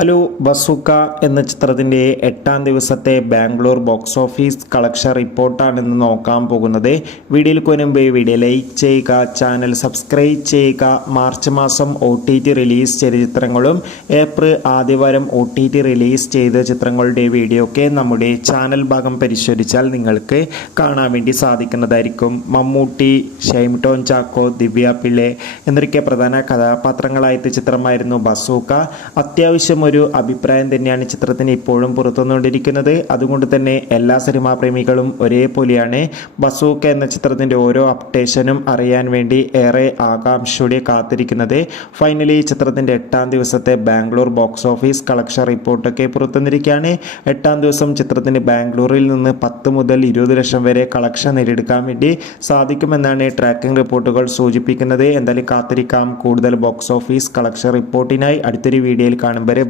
Hello bazooka എന്ന ചിത്രത്തിൻ്റെ 8-ാം ദിവസത്തെ ബാംഗ്ലൂർ ബോക്സ് ഓഫീസ് കളക്ഷൻ റിപ്പോർട്ടാണ് ഇന്ന് നോക്കാൻ പോകുന്നത്. വീഡിയോയിൽ മുൻപ് വീഡിയോ ലൈക്ക് ചെയ്യുക, ചാനൽ സബ്സ്ക്രൈബ് ചെയ്യുക. മാർച്ച് മാസം OTT റിലീസ് ചെയ്ത ചിത്രങ്ങളും ഏപ്രിൽ ആദ്യവാരം OTT റിലീസ് ചെയ്ത ചിത്രങ്ങളുടെ വീഡിയോ ഒക്കെ നമ്മുടെ ചാനൽ ഭാഗം പരിശോധിച്ചാൽ നിങ്ങൾക്ക് കാണാൻ വേണ്ടി സാധിക്കുന്നതായിരിക്കും. മമ്മൂട്ടി, ഷൈൻ ടോം ചാക്കോ, ദിവ്യ പിള്ളെ എന്നൊക്കെ പ്രധാന കഥാപാത്രങ്ങളായിട്ട് ചിത്രമായിരുന്നു ബസൂക്ക. അത്യാവശ്യം ഒരു അഭിപ്രായം തന്നെയാണ് ചിത്രത്തിന് ഇപ്പോഴും പുറത്തുവന്നുകൊണ്ടിരിക്കുന്നത്. അതുകൊണ്ട് തന്നെ എല്ലാ സിനിമാ പ്രേമികളും ഒരേപോലെയാണ് ബസൂക്ക എന്ന ചിത്രത്തിൻ്റെ ഓരോ അപ്ഡേഷനും അറിയാൻ വേണ്ടി ഏറെ ആകാംക്ഷയോടെ കാത്തിരിക്കുന്നത്. ഫൈനലി ചിത്രത്തിൻ്റെ 8-ാം ദിവസത്തെ ബാംഗ്ലൂർ ബോക്സ് ഓഫീസ് കളക്ഷൻ റിപ്പോർട്ടൊക്കെ പുറത്തുവന്നിരിക്കുകയാണ്. 8-ാം ദിവസം ചിത്രത്തിന് ബാംഗ്ലൂരിൽ നിന്ന് 10 മുതൽ 20 ലക്ഷം വരെ കളക്ഷൻ നേടിയെടുക്കാൻ വേണ്ടി സാധിക്കുമെന്നാണ് ട്രാക്കിംഗ് റിപ്പോർട്ടുകൾ സൂചിപ്പിക്കുന്നത്. എന്തായാലും കാത്തിരിക്കാം കൂടുതൽ ബോക്സ് ഓഫീസ് കളക്ഷൻ റിപ്പോർട്ടിനായി. അടുത്തൊരു വീഡിയോയിൽ കാണും വരെ